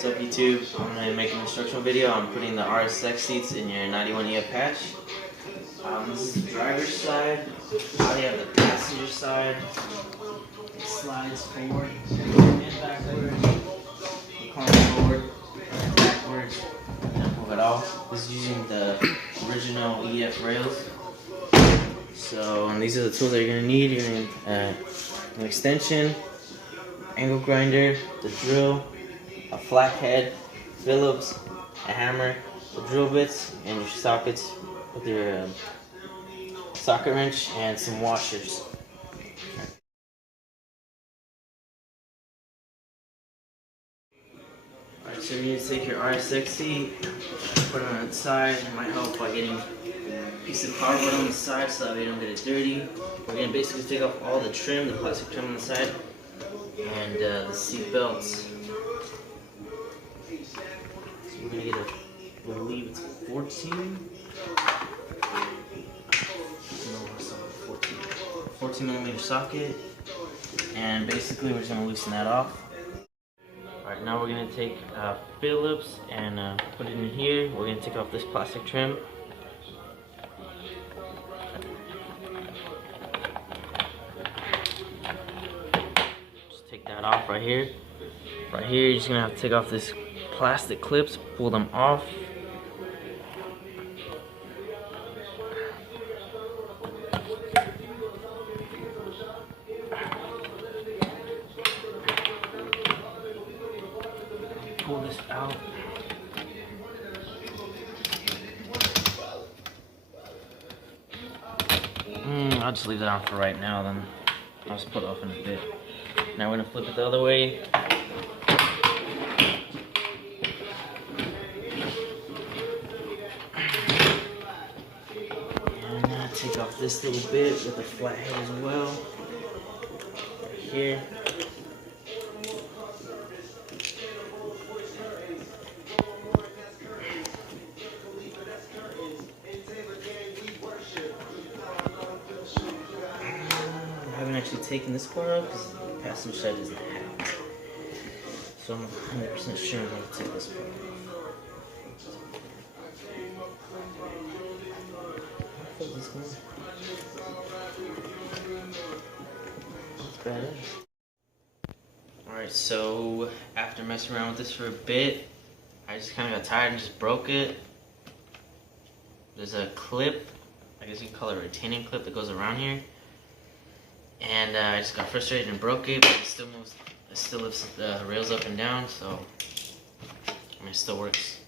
What's up YouTube? I'm going to make an instructional video on putting the RSX seats in your 91 EF Hatch. This is the driver's side. Now you have the passenger side. It slides forward and backwards. You climb forward and backwards. And move it off. This is using the original EF rails. So these are the tools that you're going to need. You're going to need an extension, angle grinder, the drill, a flathead, Phillips, a hammer, the drill bits, and your sockets with your socket wrench and some washers. Alright, so you need to take your RSX seat, put it on the side. It might help by getting a piece of cardboard on the side so that way you don't get it dirty. We're going to basically take off all the trim, the plastic trim on the side, and the seat belts. So we're going to get I believe it's 14 millimeter socket, and basically we're just going to loosen that off. Alright, now we're going to take Phillips and put it in here. We're going to take off this plastic trim. Just take that off right here. Right here, you're just going to have to take off this plastic clips, pull them off. Pull this out. I'll just leave that on for right now, then I'll just put it off in a bit. Now we're going to flip it the other way. And take off this little bit with the flathead as well. Right here. I haven't actually taken this part off because the passenger side doesn't have it. So I'm 100% sure I'm going to take this part off. Alright, so after messing around with this for a bit, I just kind of got tired and just broke it. There's a clip, I guess you can call it a retaining clip that goes around here. And I just got frustrated and broke it, but it still lifts the rails up and down, so I mean, it still works.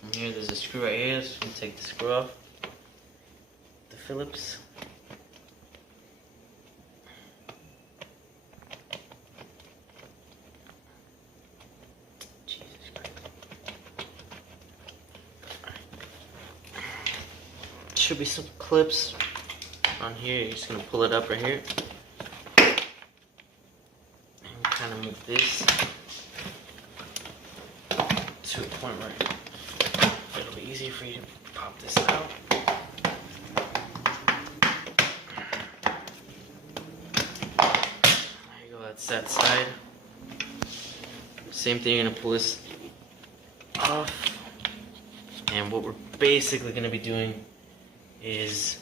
From here, there's a screw right here, so you can take the screw off. The Phillips. Jesus Christ. Should be some clips on here. You're just gonna pull it up right here. And kind of move this to a point where it'll be easy for you to pop this out. That's that side. Same thing, you're gonna pull this off. And what we're basically gonna be doing is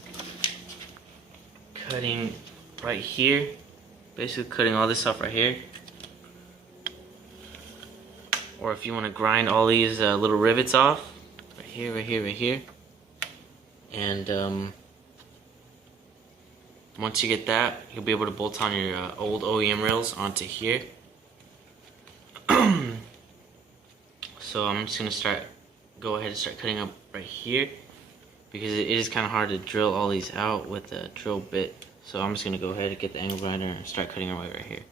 cutting right here. Basically cutting all this off right here. Or if you want to grind all these little rivets off. Right here, right here, right here. And once you get that, you'll be able to bolt on your old OEM rails onto here. So I'm just gonna go ahead and start cutting up right here, because it is kind of hard to drill all these out with the drill bit. So I'm just gonna go ahead and get the angle grinder and start cutting away right here.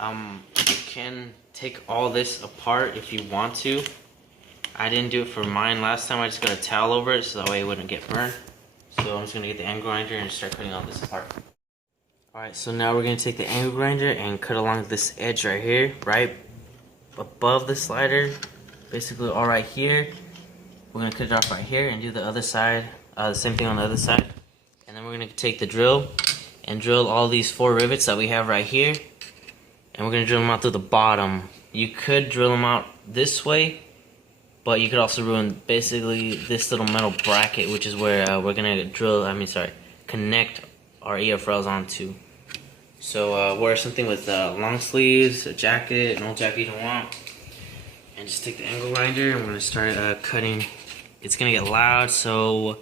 You can take all this apart if you want to. I didn't do it for mine last time. I just got a towel over it so that way it wouldn't get burned. So I'm just going to get the angle grinder and start cutting all this apart. Alright, so now we're going to take the angle grinder and cut along this edge right here, right above the slider, basically all right here. We're going to cut it off right here and do the other side, the same thing on the other side. And then we're going to take the drill and drill all these 4 rivets that we have right here. And we're going to drill them out through the bottom You could drill them out this way, but you could also ruin basically this little metal bracket, which is where we're gonna connect our EF rails onto. So wear something with long sleeves, a jacket, an old jacket you don't want, and just take the angle grinder and we're gonna start cutting. It's gonna get loud, so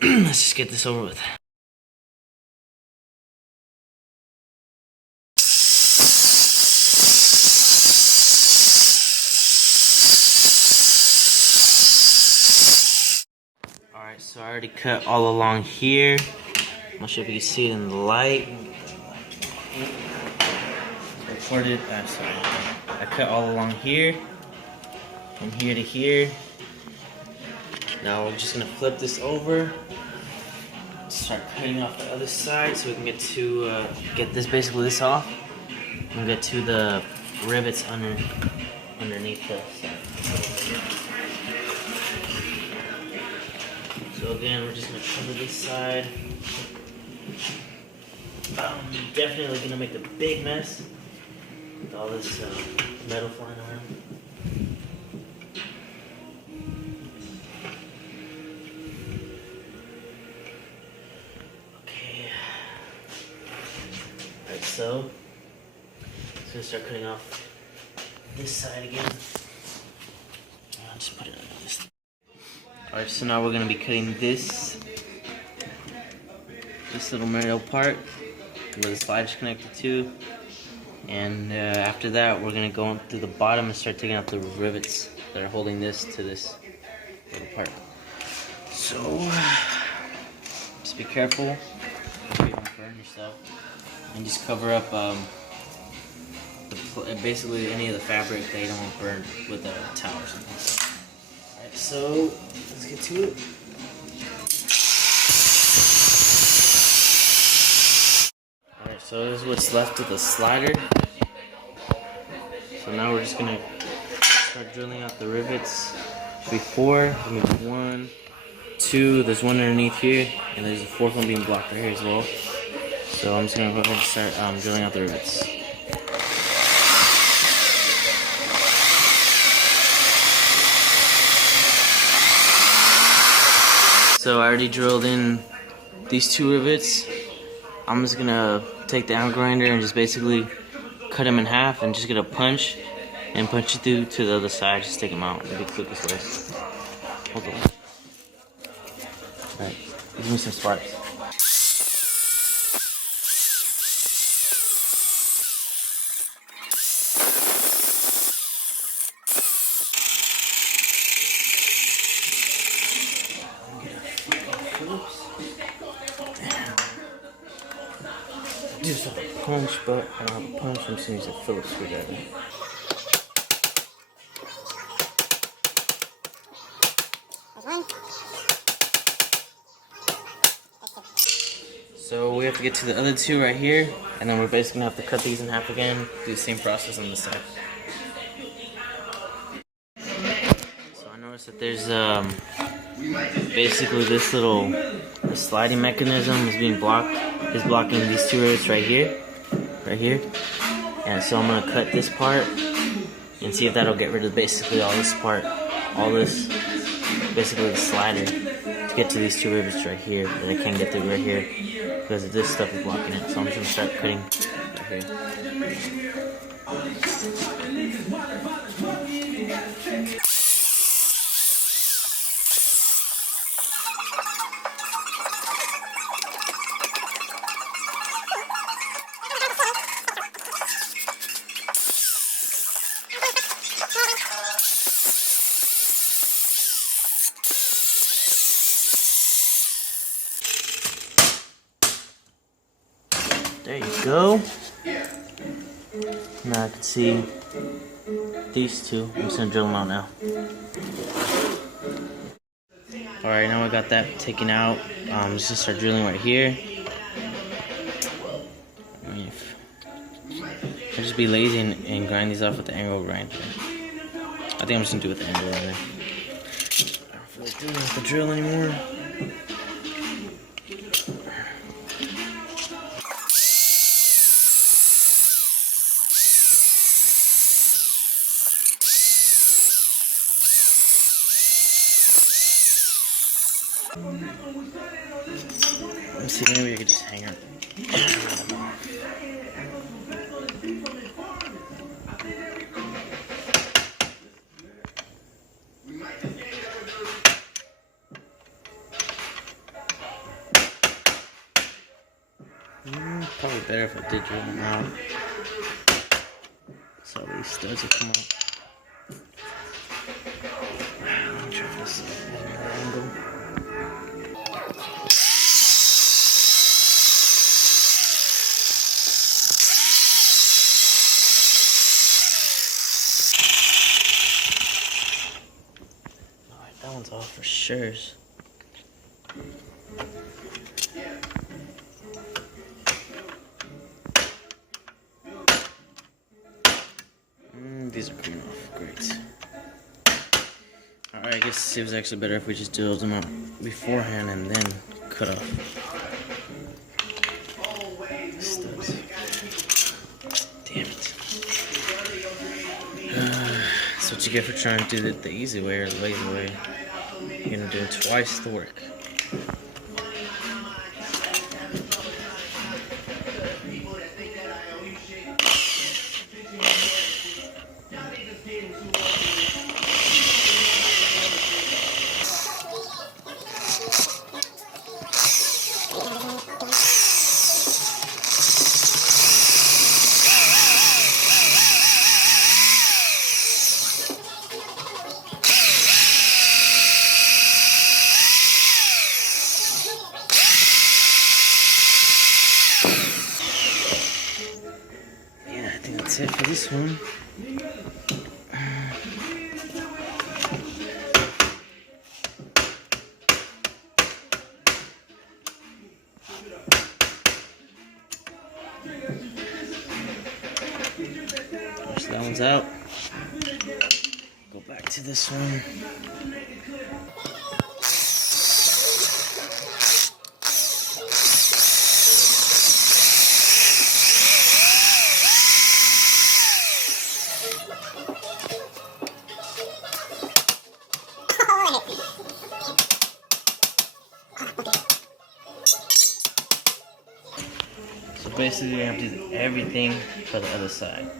let's just get this over with. Alright, so I already cut all along here. I'm not sure if you can see it in the light. I cut all along here, from here to here. Now we're just gonna flip this over, start cutting off the other side so we can get to get this off, and get to the rivets underneath this. So again, we're just gonna cover this side. Definitely gonna make a big mess with all this metal flying around. Okay. Alright, so I'm gonna start cutting off this side again. I'll just put it like this. Alright, so now we're gonna be cutting this little metal part where the slider's connected to, and after that we're gonna go through the bottom and start taking out the rivets that are holding this to this little part. So just be careful so you don't burn yourself, and just cover up basically any of the fabric that you don't want burned with a towel or something. Alright, so let's get to it. Alright, so this is what's left of the slider. So now we're just gonna start drilling out the rivets. Should be 4, maybe 1, 2, there's one underneath here, and there's a 4th one being blocked right here as well. So I'm just gonna go ahead and start drilling out the rivets. So I already drilled in these 2 rivets. I'm just gonna take the angle grinder and just basically cut them in half and just get a punch and punch it through to the other side. Just take them out. It'll be the quickest way. Hold on. Alright, give me some sparks. Just have a punch, but I don't have a punch. I'm just gonna use a Phillips screwdriver. So we have to get to the other 2 right here, and then we're basically gonna have to cut these in half again, do the same process on this side. So I noticed that there's basically this little sliding mechanism is blocking these 2 rivets right here, and so I'm gonna cut this part and see if that'll get rid of basically all this part, basically the slider, to get to these 2 rivets right here that I can't get through right here because this stuff is blocking it. So I'm just gonna start cutting right here. There you go. Now I can see these 2. I'm just gonna drill them out now. Alright, now I got that taken out. I'm just gonna start drilling right here. I'll just be lazy and grind these off with the angle grinder. I think I'm just gonna do it with the angle grinder. I don't feel like doing it with the drill anymore. Let's see, maybe we could just hang her. Probably better if I did drill them out. So these studs will come out. Let me try this another angle. Alright, that one's off for sure. These are coming off great. Alright, I guess it was actually better if we just drilled them out beforehand and then cut off the studs. Damn it. That's what you get for trying to do it the easy way or the lazy way. You're gonna do twice the work. That's it for this one. So that one's out. Go back to this one. So basically you have to do everything for the other side.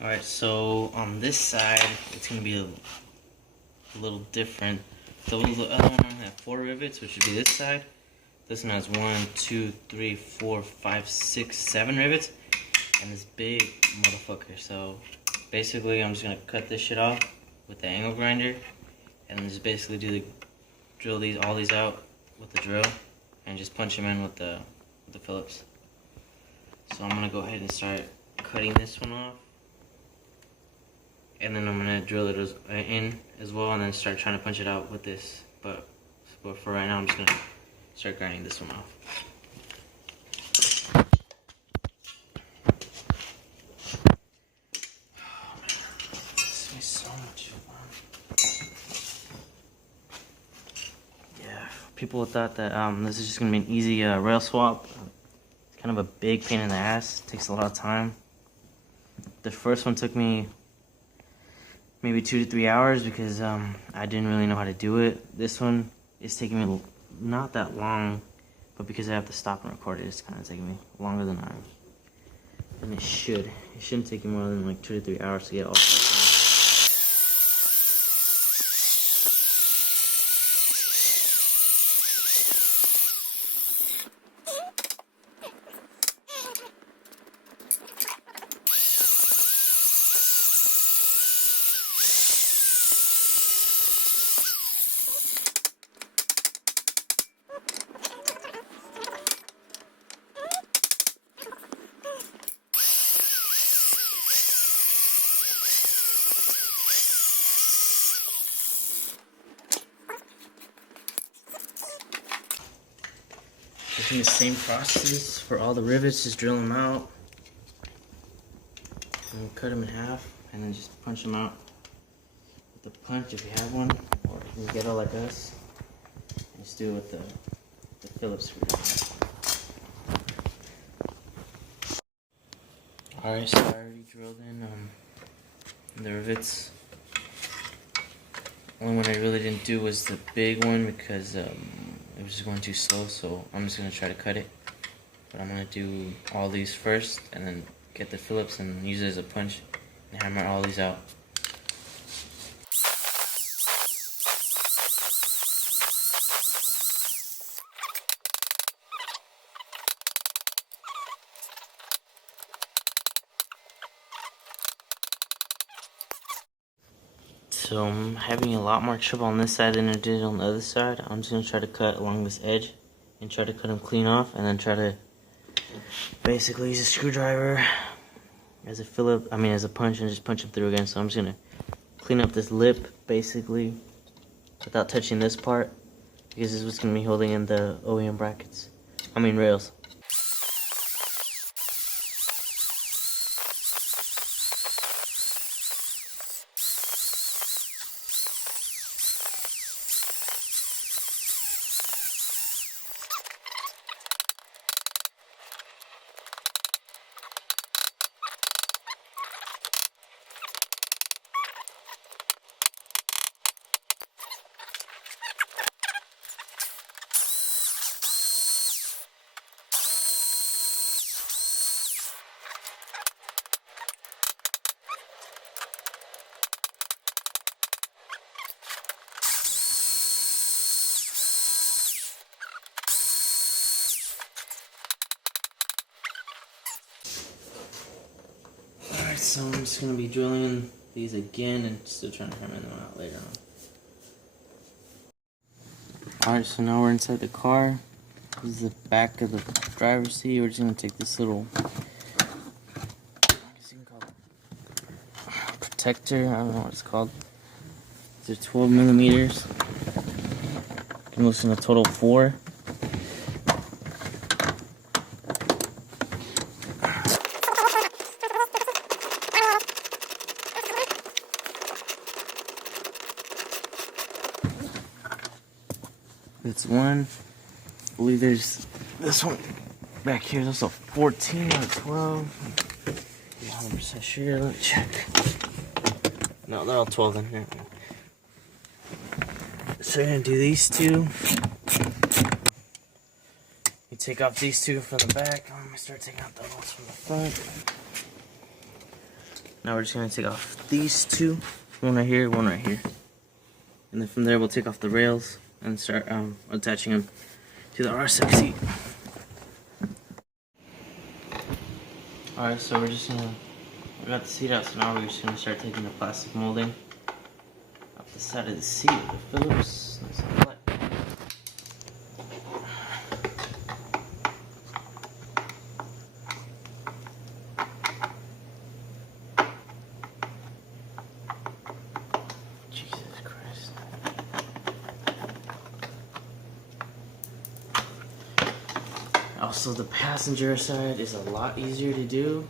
Alright, so on this side it's going to be a little different. The other one only has 4 rivets, which would be this side. This one has 1, 2, 3, 4, 5, 6, 7 rivets. And this big motherfucker. So basically I'm just going to cut this shit off with the angle grinder. And just basically drill all these out with the drill. And just punch them in with the Phillips. So I'm going to go ahead and start cutting this one off. And then I'm going to drill it in as well, and then start trying to punch it out with this. But for right now, I'm just going to start grinding this one off. Oh man, this is so much fun. Yeah, people thought that this is just going to be an easy rail swap. It's kind of a big pain in the ass. It takes a lot of time. The first one took me maybe 2 to 3 hours because I didn't really know how to do it. This one is taking me not that long, but because I have to stop and record it, it's kind of taking me longer than it should. It shouldn't take you more than like 2 to 3 hours to get all that. Doing the same process for all the rivets, just drill them out and cut them in half and then just punch them out with the punch if you have one, or you can get it like us and just do it with the Phillips screw. Alright, so I already drilled in the rivets Only one I really didn't do was the big one because it was just going too slow, so I'm just going to try to cut it. But I'm going to do all these first and then get the Phillips and use it as a punch and hammer all these out. So I'm having a lot more trouble on this side than I did on the other side. I'm just going to try to cut along this edge and try to cut them clean off, and then try to basically use a screwdriver as a punch, and just punch them through again. So I'm just going to clean up this lip basically without touching this part, because this is what's going to be holding in the OEM rails. Alright, so I'm just going to be drilling these again and still trying to hammer them out later on. Alright, so now we're inside the car. This is the back of the driver's seat. We're just going to take this little, I guess you can call it protector. I don't know what it's called. These are 12 millimeters. You can listen to a total of 4. That's one. I believe there's this one back here. There's also 14 or 12. I'm 100% sure. Let me check. No, they're all 12 in here. So we're gonna do these two. You take off these two from the back. I'm gonna start taking out the ones from the front. Now we're just gonna take off these two. One right here, one right here. And then from there we'll take off the rails and start attaching them to the RSX seat. Alright, so we got the seat out, so now we're just gonna start taking the plastic molding off the side of the seat with the Phillips. Nice and flat. Also, the passenger side is a lot easier to do.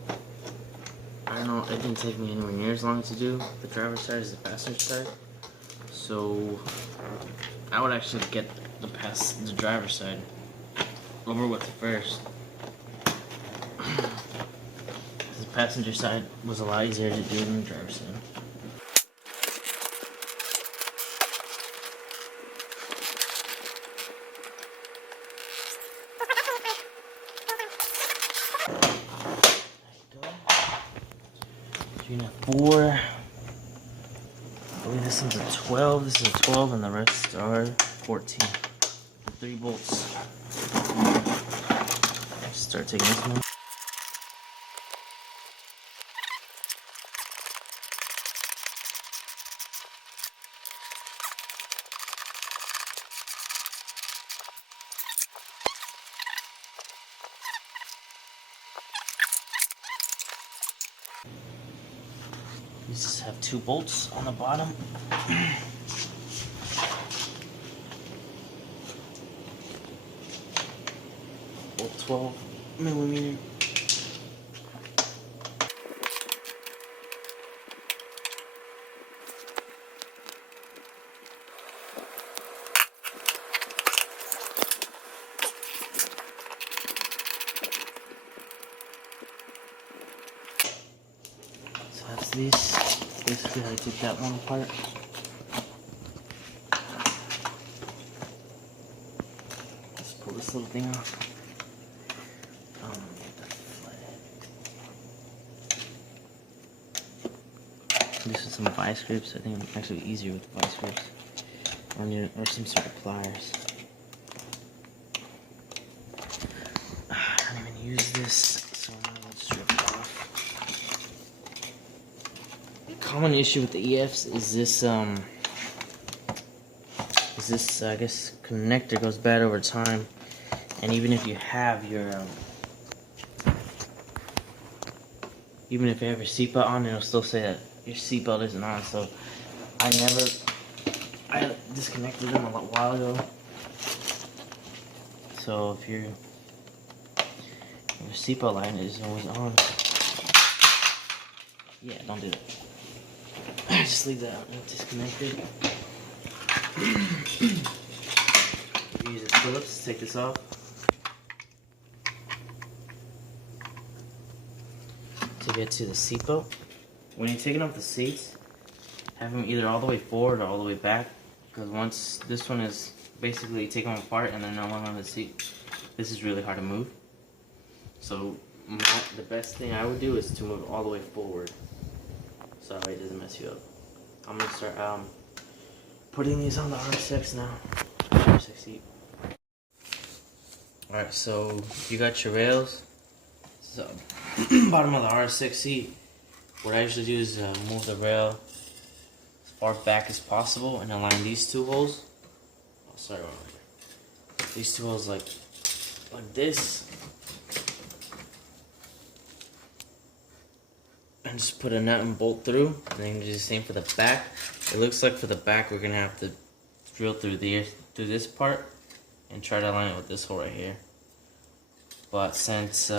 I don't know, it didn't take me anywhere near as long to do. The driver's side is the passenger side. So, I would actually get the driver's side over with first. The passenger side was a lot easier to do than the driver's side. Unit 4. I believe this one's a 12. This is a 12, and the rest are 14. 3 bolts. Start taking this one. These have 2 bolts on the bottom. Both 12 millimeter. So that's these. Basically, I took that one apart. pull this little thing off. This is some vice grips. I think it's actually easier with vice grips, or some sort of pliers. I don't even use this, so I'm gonna strip it off. Common issue with the EFs is this I guess connector goes bad over time, and even if you have your seatbelt on, it'll still say that your seatbelt isn't on. So I disconnected them a while ago. So if your seatbelt light is always on, yeah, don't do that. Just leave that disconnected. Use the Phillips to take this off. To get to the seatbelt. When you're taking off the seats, have them either all the way forward or all the way back. Because once this one is basically taken apart and they're no longer on the seat, this is really hard to move. So the best thing I would do is to move all the way forward, so that way it doesn't mess you up. I'm gonna start putting these on the RSX now. RSX seat. Alright, so you got your rails. So bottom of the RSX seat. What I usually do is move the rail as far back as possible and align these two holes. Oh, sorry about that. These two holes like this. And just put a nut and bolt through, and then do the same for the back. It looks like for the back we're gonna have to drill through this part and try to align it with this hole right here. But since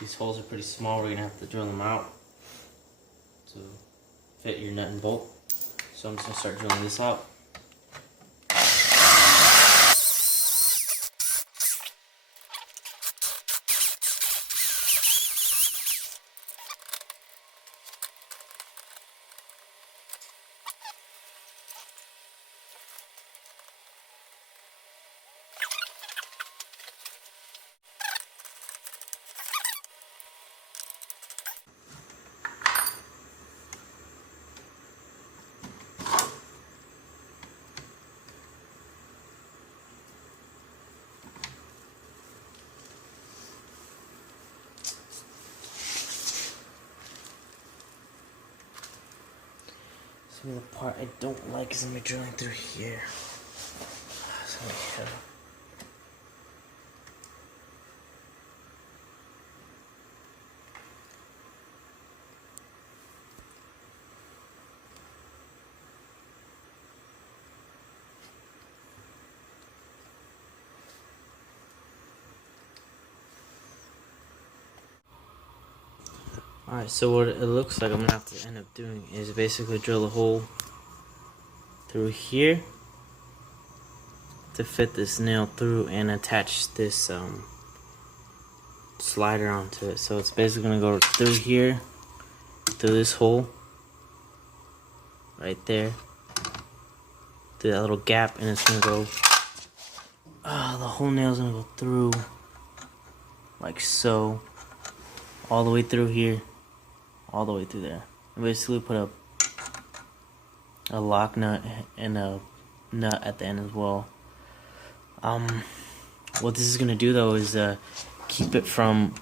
these holes are pretty small, we're gonna have to drill them out to fit your nut and bolt. So I'm just gonna start drilling this out. So the part I don't like is me drilling through here. So yeah. Alright, so what it looks like I'm gonna have to end up doing is basically drill a hole through here to fit this nail through and attach this slider onto it. So it's basically gonna go through here, through this hole right there, through that little gap, and it's gonna go, the whole nail's gonna go through like so, all the way through here, all the way through there. And basically put a lock nut and a nut at the end as well. What this is gonna do though is keep it from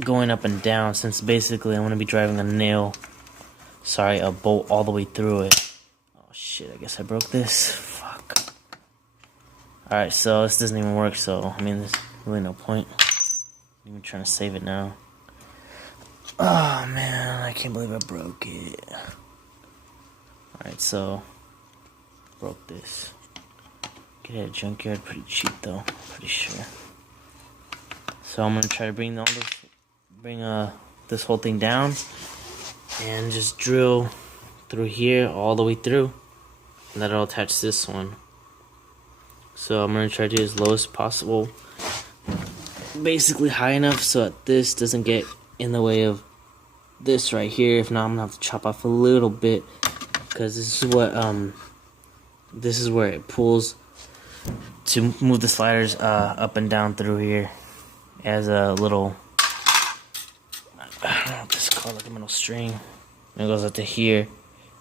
going up and down, since basically I'm gonna be driving a bolt all the way through it. Oh shit, I guess I broke this. Fuck. Alright, so this doesn't even work, so I mean there's really no point. I'm even trying to save it now. Oh man, I can't believe I broke it. Alright, so broke this. Get it at a junkyard pretty cheap though, pretty sure. So I'm gonna try to bring this whole thing down and just drill through here all the way through, and that'll attach this one. So I'm gonna try to do as low as possible, basically high enough so that this doesn't get in the way of this right here. If not, I'm gonna have to chop off a little bit, because this is where it pulls to move the sliders up and down through here as a little, I don't know what this is called, like a little string. And it goes up to here.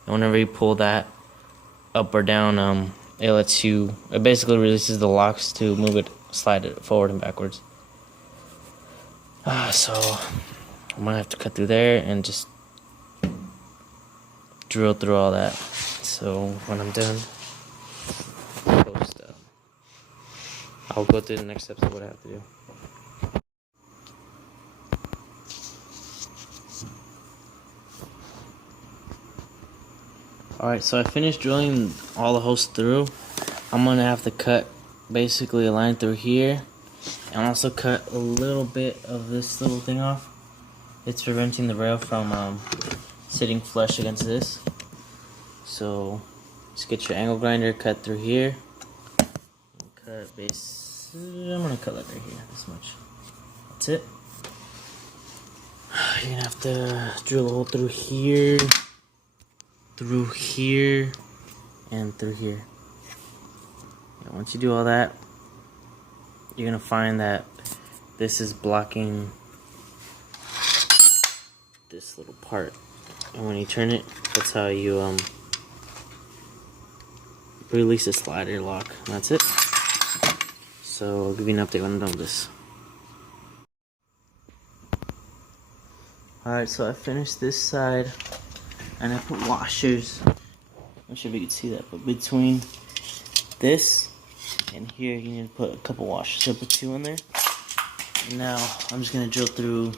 And whenever you pull that up or down, it basically releases the locks to move it, slide it forward and backwards. So I'm gonna have to cut through there and just drill through all that. So when I'm done, I'll go through the next steps of what I have to do. Alright, so I finished drilling all the holes through. I'm gonna have to cut basically a line through here and also cut a little bit of this little thing off. It's preventing the rail from sitting flush against this. So just get your angle grinder, cut through here. Cut base. I'm gonna cut that right here, this much. That's it. You're gonna have to drill a hole through here, and through here. Yeah, once you do all that, you're gonna find that this is blocking this little part, and when you turn it, that's how you release the slider lock. And that's it. So I'll give you an update when I'm done with this. Alright, so I finished this side and I put washers. I'm not sure if you can see that, but between this and here you need to put a couple washers. So I put 2 in there. And now I'm just gonna drill through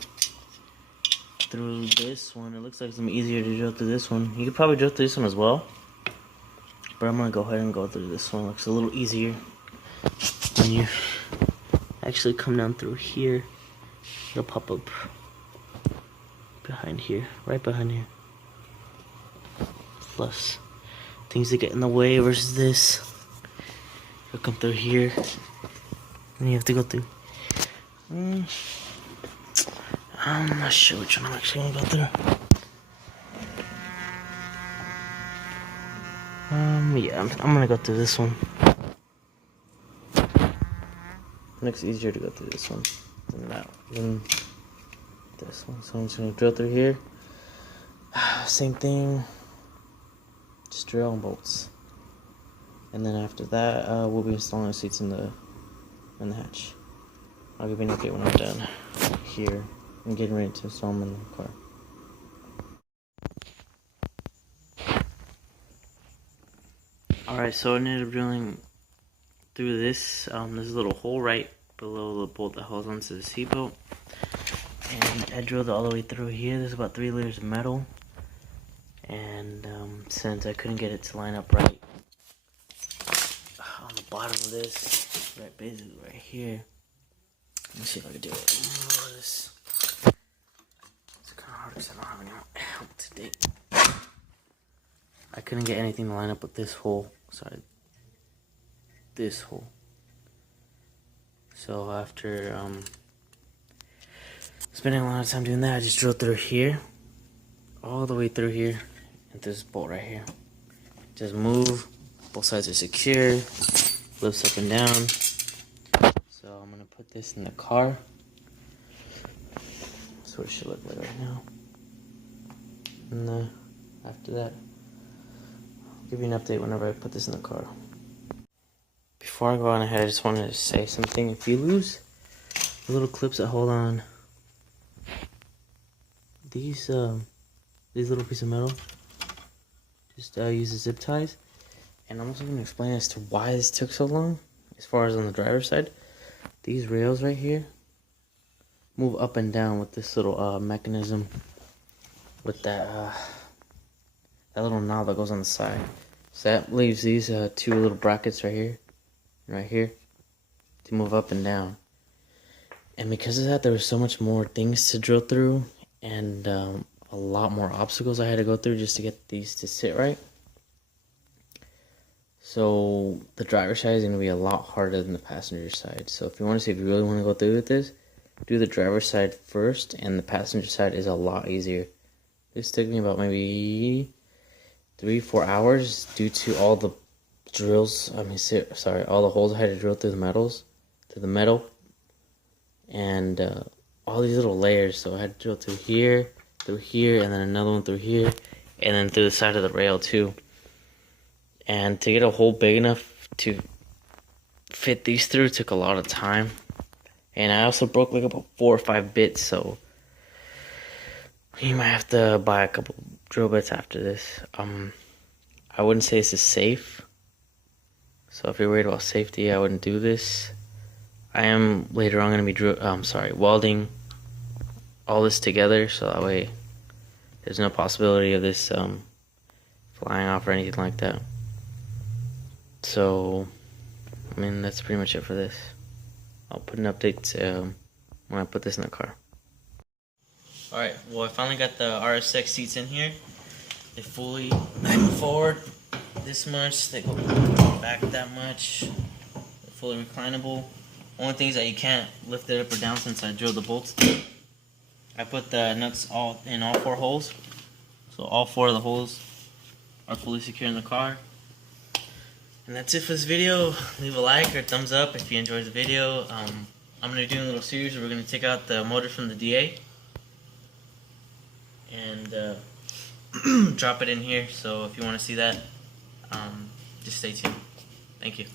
this one. It looks like it's gonna be easier to drill through this one. You could probably drill through this one as well, but I'm gonna go ahead and go through this one. It looks a little easier when you actually come down through here. It'll pop up behind here, right behind here. Plus things that get in the way versus this. You'll come through here, and you have to go through. I'm not sure which one I'm actually gonna go through. Yeah, I'm gonna go through this one. It's easier to go through this one than this one. So I'm just gonna drill through here. Same thing. Just drill and bolts. And then after that, we'll be installing the seats in the hatch. I'll give you an update when I'm done here. I'm getting ready to install them in the car. Alright, so I ended up drilling through this. There's a little hole right below the bolt that holds onto the seatbelt. And I drilled it all the way through here. There's about 3 layers of metal. And since I couldn't get it to line up right on the bottom of this, right basically right here. Let me see if I can do it. It's kind of hard because I don't have any help to date. I couldn't get anything to line up with this hole. Sorry, this hole. So after spending a lot of time doing that, I just drilled through here, all the way through here, and this bolt right here. Just move. Both sides are secure. Lifts up and down. So I'm gonna put this in the car. That's what it should look like right now. And after that, I'll give you an update whenever I put this in the car. Before I go on ahead, I just wanted to say something. If you lose the little clips that hold on these little pieces of metal, just use the zip ties. And I'm also going to explain as to why this took so long. As far as on the driver's side, these rails right here move up and down with this little mechanism with that little knob that goes on the side. So that leaves these 2 little brackets right here and right here to move up and down. And because of that, there was so much more things to drill through and a lot more obstacles I had to go through just to get these to sit right. So the driver's side is going to be a lot harder than the passenger side. So if you want to see if you really want to go through with this, do the driver's side first, and the passenger side is a lot easier. This took me about maybe 3-4 hours due to all the drills. Sorry, all the holes I had to drill through the metal, and all these little layers. So I had to drill through here, and then another one through here, and then through the side of the rail too. And to get a hole big enough to fit these through took a lot of time. And I also broke like about 4 or 5 bits, so you might have to buy a couple drill bits after this. I wouldn't say this is safe. So if you're worried about safety, I wouldn't do this. I am later on going to be welding all this together, so that way there's no possibility of this flying off or anything like that. So, I mean, that's pretty much it for this. I'll put an update when I put this in the car. Alright, well I finally got the RSX seats in here. They fully back forward this much, they go back that much. They're fully reclinable. Only thing is that you can't lift it up or down since I drilled the bolts. I put the nuts in all 4 holes. So all 4 of the holes are fully secure in the car. And that's it for this video. Leave a like or a thumbs up if you enjoyed the video. I'm going to do a little series where we're going to take out the motor from the DA and drop it in here. So if you want to see that, just stay tuned. Thank you.